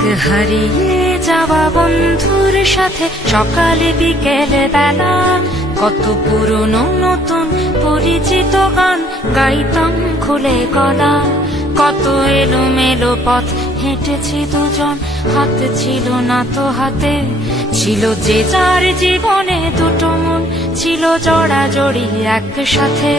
হারিয়ে যাওয়া বন্ধুর সাথে সকালে বিকেলে বেলা কত পুরনো নতুন পরিচিত গান গাইতাম খুলে গলা। কত এলোমেলো পথ হেঁটেছি দুজন, হাতে ছিল না তো হাতে, ছিল যে যার জীবনে দুটো মন, ছিল জড়াজড়ি একসাথে।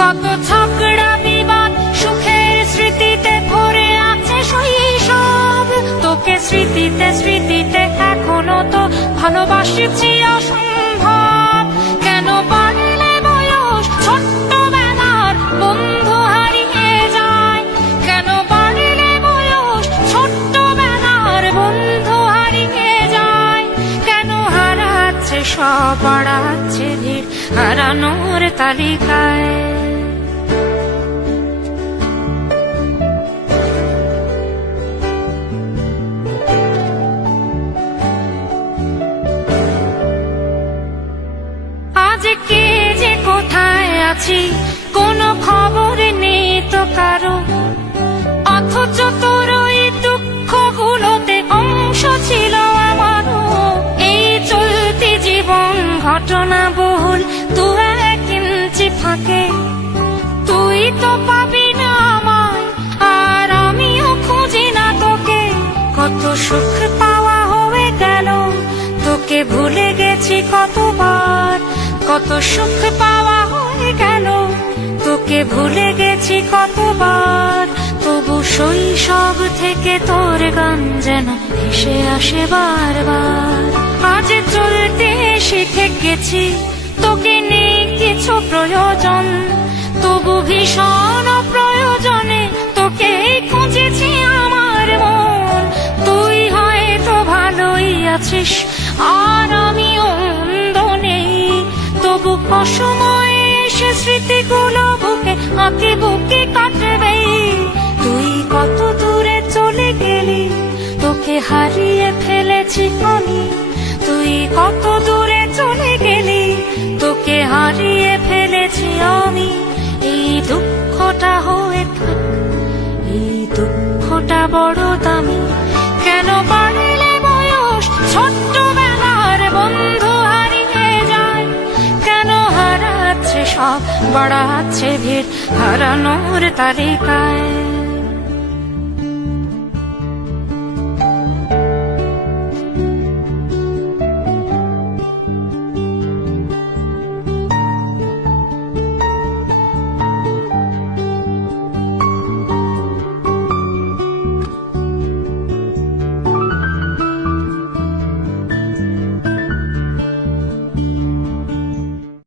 কত ঝগড়া বিবাদ সুখের স্মৃতিতে ভরে আছে শৈশব, তোকে স্মৃতিতে স্মৃতিতে এখনো তো ভালোবাসছি অসম্ভব। কেন পারলে বয়স ছোট্টবেলার বন্ধু হারিয়ে যায়, কেন পারলে বয়স ছোট্টবেলার বন্ধু হারিয়ে যায়, কেন হারাচ্ছে সব বাড়াচ্ছে ভিড় হারানোর তালিকায়। আজ কে যে কোথায় আছি কোনো খবর নেই তো কারো, অথচ তোর ওই দুঃখগুলোতে অংশ ছিল আমারও। এই চলতি জীবন ঘটনা বহুল দু এক ইঞ্চি ফাঁকে, তুই তো পাবি না আমায় আর আমিও খুঁজি না তোকে। কত সুখ পাওয়া হয়ে গেল, তোকে ভুলে গেছি কতবার। কত সুখ পাওয়া হয়ে গেল, তোকে ভুলে গেছি কতবার। তবু শৈশব থেকে তোর গান যেন ভেসে আসে বারবার। আজ চলতে শিখে গেছি, তোকে নেই কিছু প্রয়োজন, তবু ভীষণ প্রয়োজনে তোকে খুঁজেছি আমার মন। তুই হয়তো ভালোই আছিস আর আমি অন্ধ নেই, তবু অসময়ে এসে স্মৃতিগুলো বুকে আঁকি বুকে কাটবে। তুই কত দূরে চলে গেলি, তোকে হারিয়ে ফেলেছি আমি। তুই কত দূরে চলে গেলি, তোকে হারিয়ে ফেলেছি আমি। এই দুঃখটা হয়ে এই দুঃখটা বড় দামি। কেন পারলে বয়স ছোট্টবেলার বন্ধু হারিয়ে যায়, কেন হারাচ্ছে সব বাড়াচ্ছে ভিড় হারানোর তালিকায়।